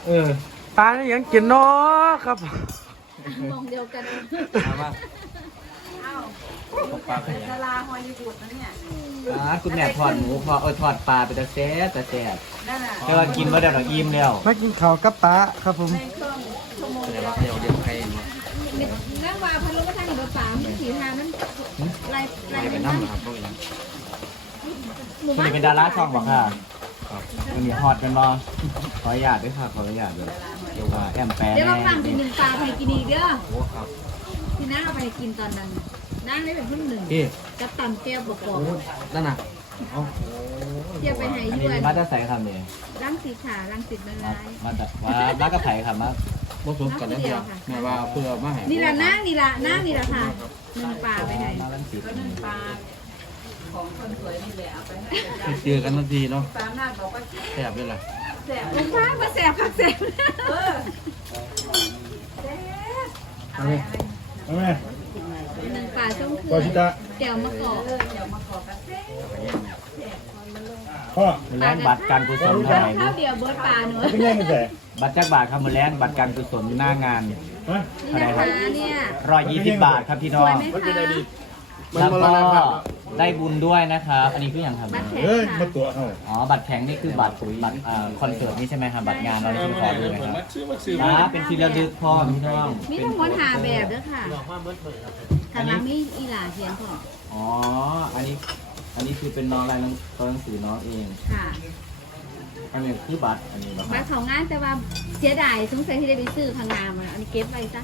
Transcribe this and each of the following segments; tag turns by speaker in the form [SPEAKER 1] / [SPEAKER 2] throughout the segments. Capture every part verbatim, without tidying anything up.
[SPEAKER 1] เออ
[SPEAKER 2] ปลานี่ยังกินเนาะครับ
[SPEAKER 3] มองเดียวกัน
[SPEAKER 1] ถามว่า
[SPEAKER 3] อ้าว
[SPEAKER 1] ปลาไป
[SPEAKER 3] ดาราฮอลลีวูดนะเนี่ย
[SPEAKER 1] อ่าคุณแม่ทอดหมูพอเออทอดปลาไปแต่แซ่บแต่แซ่บ
[SPEAKER 3] นั่นน่ะ
[SPEAKER 1] แต่ว่ากินมาแล้วเราอิ่มแล้ว
[SPEAKER 2] มากินข้าวกับปลาครับผม
[SPEAKER 3] ในเครื่องชั่วโมง
[SPEAKER 1] แต่
[SPEAKER 3] เดียว
[SPEAKER 1] ว่าเขาเรียกใคร
[SPEAKER 3] นั่งว่าพันลมก็ทางรถป๋ามันขี่ทางมันลายลาย
[SPEAKER 1] เป็
[SPEAKER 3] เป็น น
[SPEAKER 1] น้ำ
[SPEAKER 3] น้ำ
[SPEAKER 1] นะครับพวกนี้
[SPEAKER 3] หมู่
[SPEAKER 1] คุณ
[SPEAKER 3] บ้าน
[SPEAKER 1] เป็นดาราช่องบอกค่ะครับมันมีฮอตกันบ่ขออนุญาตด้วยค่ะขออนุญาตเลยเดี๋ยวว่าแอมแปร
[SPEAKER 3] เดี๋ยว
[SPEAKER 1] แน่
[SPEAKER 3] เราฟังทีหนึ่งปลาไปกินอีกเด้อ
[SPEAKER 1] โอ้ครับ
[SPEAKER 3] ที่นั่งเราไปกินตอนนั้นนั่งได้เป็นคนหนึ่ง
[SPEAKER 1] พี่
[SPEAKER 3] กับตำแก้วประกอบ
[SPEAKER 1] นั่นน่ะเอ้า
[SPEAKER 3] เทียบไปไหน
[SPEAKER 1] อัน
[SPEAKER 3] ย
[SPEAKER 1] นี้
[SPEAKER 3] วน
[SPEAKER 1] มาจะใส่คำเนี่ย
[SPEAKER 3] ร่างสีขาร่างสีละ
[SPEAKER 1] มา
[SPEAKER 3] ลาย
[SPEAKER 1] มาแต่ว่ามากับไผ่ครับมาบ่สมกันแล้วเดียวแม่ว่าเพื่อมาให้
[SPEAKER 3] นี่ละนั่งนี่ละนั่งนี่ละค่ะหนึ่งปลาไปไหน
[SPEAKER 1] มาลังสิต
[SPEAKER 3] ก็หนึ่งปลาของคนสวยนี่แหละเอาไปให้
[SPEAKER 1] เจอกันทันทีเนาะ
[SPEAKER 3] ปลาหน้าบอกว่า
[SPEAKER 1] แซ่บด้วยล่ะ
[SPEAKER 3] แสบลุงพ้ามาแสบผักแสบเออแสบอะไรอะไร
[SPEAKER 4] เอาไหม
[SPEAKER 3] หนึ่งปลาส้มเขื
[SPEAKER 4] ปอชิตะ
[SPEAKER 3] เดี๋ยวมะกอกเดี๋ยวมะกอกกระเซ็บ
[SPEAKER 4] พ่อ
[SPEAKER 1] มือแรงบัตรการกุศลเท่าไหร่
[SPEAKER 3] ข้าวเดียวเบิร์ดปลาเนื้อ
[SPEAKER 4] เป็นยังไงแส
[SPEAKER 1] บัตรจักบาทครับมือแรงบัตรการกุศลหน้างาน
[SPEAKER 4] ฮะ
[SPEAKER 3] นี่นะคะเนี่ย
[SPEAKER 1] ร้อยยี่สิบบาทครับพี่
[SPEAKER 3] ส
[SPEAKER 1] น้อ
[SPEAKER 3] วย
[SPEAKER 1] ง
[SPEAKER 3] ไหมคะ
[SPEAKER 1] แล้วก็ได้บุญด้วยนะครับ อันนี้คืออย่างทำ
[SPEAKER 3] บัตรแข็ง
[SPEAKER 4] เฮ้ย
[SPEAKER 3] ค่ะ
[SPEAKER 4] มาตัวเขา
[SPEAKER 1] อ๋อ บัตรแข็งนี่คือบัตรบัตรอ่าคอนเสิร์ตนี่ใช่ไหมครับ บัตรงานเราที่ขอดูนะครับอ่าเป็นที่ระลึกพ่อพี่น้อง
[SPEAKER 3] มีทั้งหมดหาแบบเด้อค่ะทางหลังนี่อีหลาเขียนพอ
[SPEAKER 1] อ๋อ อันนี้ อันนี้คือเป็นน้องลายตัวหนังสือน้องเอง
[SPEAKER 3] ค่ะ
[SPEAKER 1] อันนี้คือบัตร อันนี้นะค
[SPEAKER 3] บั
[SPEAKER 1] รั
[SPEAKER 3] ต
[SPEAKER 1] บ
[SPEAKER 3] รของงานแต่ว่าเสียดายสงสัยที่ได้ไปซื้อข้างหน้ามาอันนี้เก็บไว้ซะ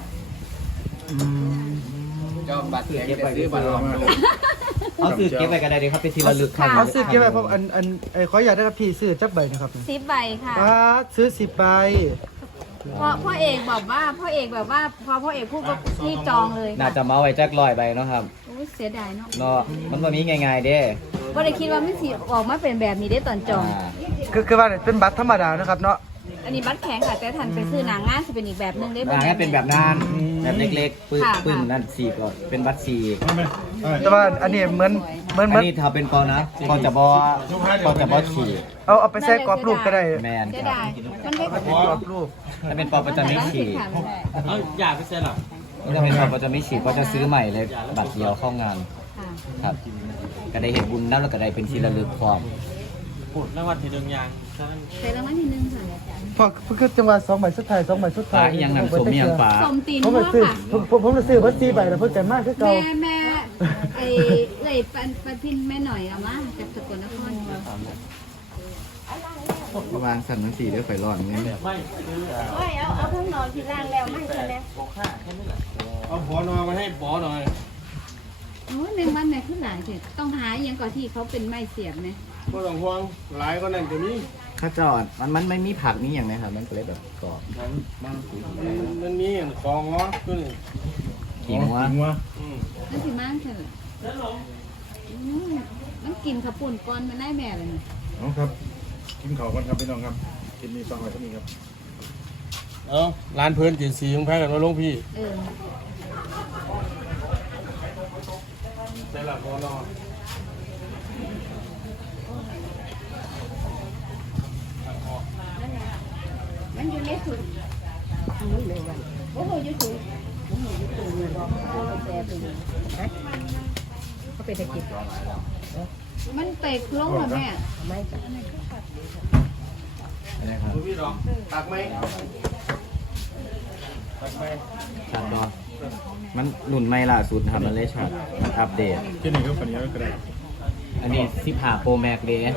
[SPEAKER 1] ก็บัตรเก็บไปซื้อบัตรลองเอาซื้อเก็บไปก็ได้เลยครับเป็นที่ระลึกครับ
[SPEAKER 2] เอาซื้อเก็บไว้เพราะอันอันไอ้ขออยากได้ครับพี่ซื้อจักใบนะครับ
[SPEAKER 3] สิบใบค่ะ
[SPEAKER 2] ปลาซื้อสิบใบ
[SPEAKER 3] พ่อพ่อเอกบอกว่าพ่อเอกแบบว่าพอพ่อเอกพูดว่านี่จองเลย
[SPEAKER 1] น่า
[SPEAKER 3] ค่ะ
[SPEAKER 1] จะเมาไว้จักร้อยใบเนาะครับ
[SPEAKER 3] โอ้ยเสียดายเนาะ
[SPEAKER 1] เนาะมันบ่มีง่ายๆเด้
[SPEAKER 3] ว่าได้คิดว่าไม่สิออกมาเป็นแบบนี้ได้ตอนจอง
[SPEAKER 1] อ่า
[SPEAKER 2] คือคือว่าเนี่ยเป็นบัตรธรรมดานะครับเนาะ
[SPEAKER 3] อันนี้บัตรแข็งค่ะแต่ทันไปซื้อหนังงานจะเป็นอีกแบบหนึงได้
[SPEAKER 1] อ่างั้นเป็นแบบนั้นแบบเล็กๆปึ้ง
[SPEAKER 3] ค่ะ
[SPEAKER 1] ปึ้งนั่นสี่ก่อนเป็นบัตรสี่
[SPEAKER 4] เอาไหมเอาไหม
[SPEAKER 2] แต่ว่าอันนี้เหมือนเหมือนเห
[SPEAKER 1] อั
[SPEAKER 2] มื
[SPEAKER 1] น
[SPEAKER 2] อน
[SPEAKER 1] นี้ถ้าเป็นปอนะปอจะบอปอจะบอฉี่
[SPEAKER 2] เอาเอาไปใส่กรอบรูปก็ได้
[SPEAKER 1] แมน
[SPEAKER 3] เสียดายมันได้
[SPEAKER 2] เอาไปกรอบรูป
[SPEAKER 1] ถ้าเป็นปอจะไม่ฉี่
[SPEAKER 5] เอาอยากไปเซ็นหรอ
[SPEAKER 1] ถ้าเป็นปอจะไม่ฉี่ก็จะซื้อใหม่เลยบัตรเดียวเข้างาน
[SPEAKER 3] ค่ะ
[SPEAKER 1] ครับ ก็ได้เห็นบุญแล้วแล้วก็ได้เป็นที่ระลึกพร้อม
[SPEAKER 5] พูดรางวัลที่หนึ่งอย่างฉะนั้น
[SPEAKER 3] ใส่รางวัลที่หนึ่งค่ะ
[SPEAKER 2] พอคือจังหวะสองใบสุดท้ายสองใบสุด
[SPEAKER 1] ป
[SPEAKER 2] ท้า
[SPEAKER 1] ลาย อีกอย่างนั้นสมมีอย่างปลา
[SPEAKER 3] สมตีน
[SPEAKER 2] ผม
[SPEAKER 3] หั
[SPEAKER 2] ไป
[SPEAKER 3] ว
[SPEAKER 2] ซื้อ
[SPEAKER 3] ค่ะ
[SPEAKER 2] ผมผมผมจะซื้อเพิ่สี่ใบแล้วเพิ่นใจมากคือเก่า
[SPEAKER 3] แม่แม่ไอ้ไอ้ปันปันพินแม่หน่อยเอามาจากสกลนคร
[SPEAKER 1] ประมาณสั่นทั้งสี่ด้วยไฟร้อนนี่
[SPEAKER 5] ไม่ซื้ออ่ะ
[SPEAKER 3] โอ้ยเอาเอาทั้งนอนที่ล่างแล้วไม่ใช่ไหม
[SPEAKER 5] โอค่าแค่นี้แหละเอาบอนอยมาให้บอหน่อย
[SPEAKER 3] โอ้ยแมงมันแม่ขึ้นหลายเถอะต้องหาอหยังก่อนที่เขาเป็นไม้เสียบไหม
[SPEAKER 5] ก็ต้องห่วงหลายก็นั่นก็มี
[SPEAKER 1] ข้าจอดมันมันไม่มีผักนี่อย่างไรครับมันก็เลยแบบกรอบ
[SPEAKER 5] มันมันมีอย่างของเนาะตัวนี้
[SPEAKER 1] ขิงว่า
[SPEAKER 4] จริงวะ
[SPEAKER 5] อืม
[SPEAKER 3] นั่นสิมากเถอะอืมมันกินข้าวปุ่นก้อนมันได้แม่เลยนะ
[SPEAKER 4] น้องครับ กินข้าวกันครับพี่น้องครับ กินมีฟังไว้ท่านี้ครับ
[SPEAKER 5] เอาร้านเพื่อนจีนสีของแพ้กันว่าลงพี่
[SPEAKER 3] เออ
[SPEAKER 5] ใช่ละบอนอย
[SPEAKER 3] มันอยู่ในถุงโอ้โหอยู่ถุงโอ้โหอยู่ถุงเลยบอกโอ้โหแซ่บไปเลยเขาไปตะกินมันไปคล้องเหรอแม่ไม่จ้ะ
[SPEAKER 1] อันนี้ครับ
[SPEAKER 5] ดูพี่ดอกตักไหมตักไหม
[SPEAKER 1] ชาดดอมันหนุนไม่ล่าสุดครับมันเลยชาดมันอัปเดต
[SPEAKER 4] ที่นี่ก็ฝันนี้ก็ได้
[SPEAKER 1] อันนี้สิบห้าโปรแม็กเลย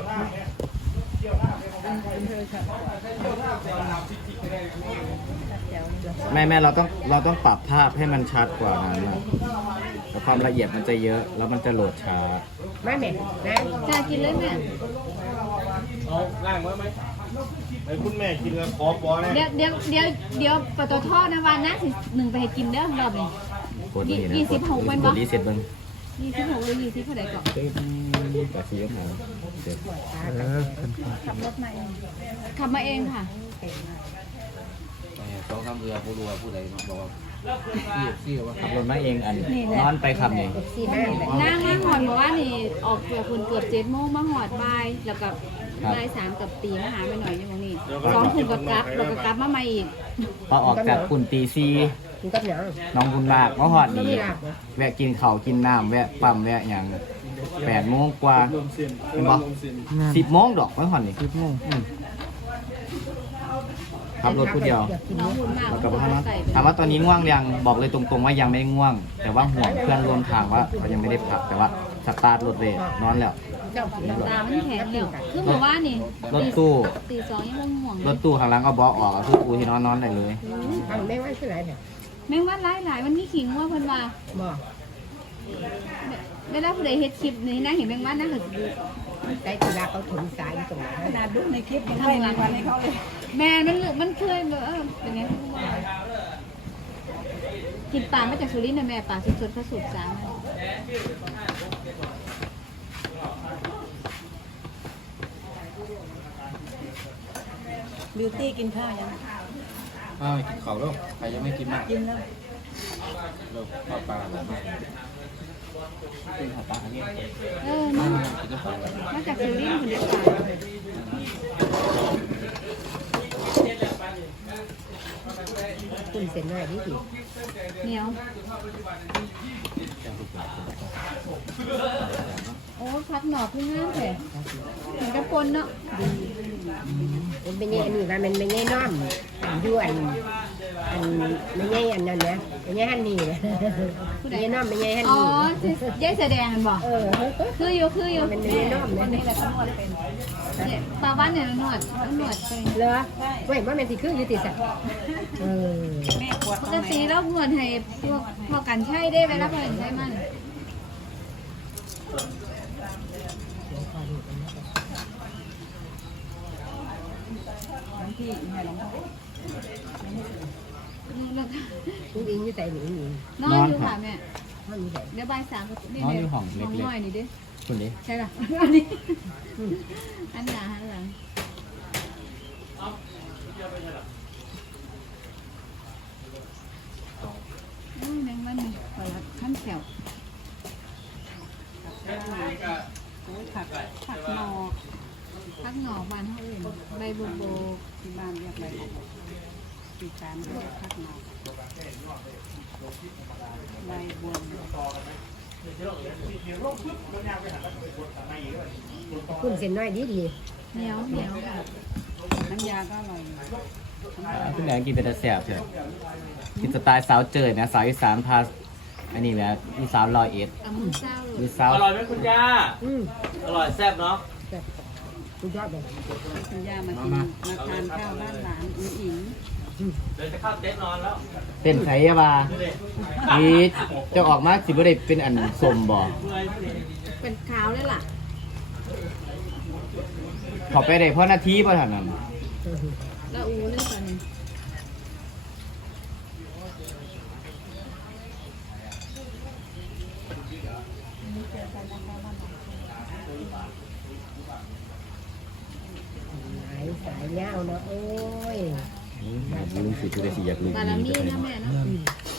[SPEAKER 1] แม่แม่เราต้องเราต้องปรับภาพให้มันชัดกว่านั้นนะแต่ความละเอียดมันจะเยอะแล้วมันจะโหลดช้า
[SPEAKER 3] ไม่เหม็นนะจะกินเลยแม่
[SPEAKER 5] เอาล่างไว้ไหมไอ้คุณแม่กินแล้วขอบอแน่
[SPEAKER 3] เดี๋ยวเดี๋ยวเดี๋ยวเดี๋ยวปตทนะวันนะสิหนึ่งไปให้กินเด้อรอบนี้
[SPEAKER 1] กดนี่นะ
[SPEAKER 3] ยี่สิบหกวันปะ
[SPEAKER 1] กดรีเซ็ตเบิ้ง
[SPEAKER 3] ยี่สิบหกหรือยี่สิบเท่าไหร่ก่อน
[SPEAKER 1] ตึ๊บกระเทียมหอมเสร็จ
[SPEAKER 2] เออ
[SPEAKER 3] ขับรถมาเองขับมาเองค่ะ
[SPEAKER 1] สองคำเรือผู้รัวผู้ใดบอกว่าพี่พี่ว่าขับรถมาเองอันนอนไปขับนี่
[SPEAKER 3] นั่งนั่งหอดบอกว่านี่ออกเกือบคุณเกือบเจ็ดโมงมาหอดบ่ายแล้วก็บ่ายสามกับตีมาหาไปหน่อยอยู่ตรงนี้สองทุ่มกับกลับเราก็กลับมาใหม่อีก
[SPEAKER 1] พอออกจากปุ่นตีซี
[SPEAKER 2] กินกับหยัง
[SPEAKER 1] น้องบุญมากมาหอด
[SPEAKER 2] ก็
[SPEAKER 1] นี่
[SPEAKER 2] มีลาบเหรอ
[SPEAKER 1] แวะกินข้าวกินน้ำแวะปั๊มแวะอย่างแปดโมงกว่า
[SPEAKER 5] ลมเส้น
[SPEAKER 1] เห็นบ่
[SPEAKER 5] ลมเส้น
[SPEAKER 1] สิบโมงดอกมาหอดนี่
[SPEAKER 2] สิบโมง
[SPEAKER 1] อืมขับรถผู้เดียว
[SPEAKER 2] อยากกิน
[SPEAKER 3] น้อง
[SPEAKER 2] เนื้อ
[SPEAKER 3] บุญมาก
[SPEAKER 1] แล้วก็บอก
[SPEAKER 3] เขา
[SPEAKER 1] ว่า
[SPEAKER 3] ใส่ไป
[SPEAKER 1] ถามว่าตอนนี้ง่วงยังบอกเลยตรงๆว่ายังไม่ง่วง แต่ว่าห่วงเพื่อนร่วมทางว่าเขายังไม่ได้พักแต่ว่าสตาร์ทรถเลยนอนแล้ว
[SPEAKER 2] เจ้ากิน
[SPEAKER 3] ตามันแข็งแล้วคือเมื่อวานนี่
[SPEAKER 1] รถตู้
[SPEAKER 3] ตีสองยังไม่ห่วง
[SPEAKER 1] รถตู้ข้างหลังก็บล็อกออกก็คือปูที่นอนนอนได้เลย
[SPEAKER 2] ทำไม่ไหวคือไรเนี่ย
[SPEAKER 3] แม่งว่าหลายหลายๆมันมีขิงว่าเพิ่นว่า
[SPEAKER 2] บ่
[SPEAKER 3] เวลาผู้ใดเฮ็ดคลิปนี่นะเห็นแม่งว่านะก็สิ
[SPEAKER 2] ใช้กีฬาเขาถึงสายตรงนั้น
[SPEAKER 3] ขนาดดูในคลิปยังให้รางวัลให้เขาเลยแม่มันมันเคยแบบเออเป็นไงกินปลามาจากสุรินทร์นะแม่ปลาสดๆเขาสูบสาม
[SPEAKER 6] บิวตี้กินข้าวยัง
[SPEAKER 1] อ้าวกินข้าวแล้วใครยังไม่กินมาก
[SPEAKER 6] กินแล้ว
[SPEAKER 1] เริ่มข้าวปลาแล้วมากกินข้าวปลาอันนี้
[SPEAKER 3] เออมัน
[SPEAKER 1] กินข้าวปลา
[SPEAKER 3] มาจากสุรินทร์คนเดียวกัน
[SPEAKER 2] คุณเส้นหน่อยนี่ดิ
[SPEAKER 3] เหนียวโอ้พักหนอกเพิ่งงามเลยเหมือนกับปนเนาะ
[SPEAKER 2] มันเป็นไงอันนี้ว่ามันไม่ไงน้อมอยู่อันอันไม่ไงอันนั้นนะไม่ไงฮันนี่นะไม่ไงน้อมไม่ไงฮัน
[SPEAKER 3] อ๋อ
[SPEAKER 2] นี่
[SPEAKER 3] ยายแสดงกันบ่
[SPEAKER 2] เออ
[SPEAKER 3] คืออยู่คืออยู่
[SPEAKER 2] มันไม่ไงน้อม
[SPEAKER 3] วันนี้
[SPEAKER 2] นะ
[SPEAKER 3] แหละตำรวจเป็นเนี่ยปลาบ้านเนี่ยนวดนวดไป
[SPEAKER 2] เหรอเว้ยว่ามันสิคืออยู่ติสักเออ
[SPEAKER 6] แม่ปวด
[SPEAKER 3] ปกติแล้วนวดให้พวกพวกกันใช้ได้เวลาเพิ่นใช้มันแล้วก็
[SPEAKER 2] คุณอิงอยู่ใส่หนูนี่
[SPEAKER 3] นอนอยู่ค่ะแม่
[SPEAKER 2] ห้องนี้ใส่
[SPEAKER 3] เดี๋ยวบ่ายสามนี่
[SPEAKER 1] นอน
[SPEAKER 3] เนี่
[SPEAKER 1] อย ยู่ห้องเล็
[SPEAKER 3] ห้อง
[SPEAKER 1] ก
[SPEAKER 3] น้อยนี่ดิ
[SPEAKER 1] ๆคุณดิ
[SPEAKER 3] ใช่ป่ะอันนี้อันหนาหันหลังโอ้ยแมงมันนี่ขอรับขั้นแถว
[SPEAKER 6] ผักผักนอ
[SPEAKER 3] พักหนอกบานเท่าอื่นใบบุบโบ
[SPEAKER 6] ที่บ้านเรียกอะไรที่จานเรียกผักนอใบบัว
[SPEAKER 2] คุณเส้นน้อยดีดี
[SPEAKER 3] เหนียวเหนียว
[SPEAKER 6] น้ำยาก็อร่อย
[SPEAKER 1] คุณแหนกินเป็นตะแสบเถอะกินสไตล์สาวเจิดนะสาวอีสานพาอันนี้แหละอีสาวลอยเอ็ด
[SPEAKER 3] เอามือเจ้า
[SPEAKER 1] หรือสาว
[SPEAKER 5] อร่อยไหมคุณย่า
[SPEAKER 2] อืม
[SPEAKER 5] อร่อยแซ่บเนาะ
[SPEAKER 2] แบบคุณยอดเลย
[SPEAKER 6] คุณย่ามากินมาทานข้าวบ้านหลานอุ้งอิง
[SPEAKER 5] เดี๋ยวจะเข้าเต็นท์นอนแล้ว
[SPEAKER 1] เต้นไข่ยาบาอีจะออกมาสิบ่ได้เป็นอันสมบ่
[SPEAKER 3] เป็นขาวเลยล่ะ
[SPEAKER 1] ขอไปได้เพราะนาทีเพราะเท่านั้น
[SPEAKER 3] แล้วอูเรื่องตอนนี้
[SPEAKER 2] สายสายยาวเนาะโอ้ย
[SPEAKER 1] อยากรู้สิคือได้สิอยากรู้
[SPEAKER 3] บารมีนะแม่เนาะ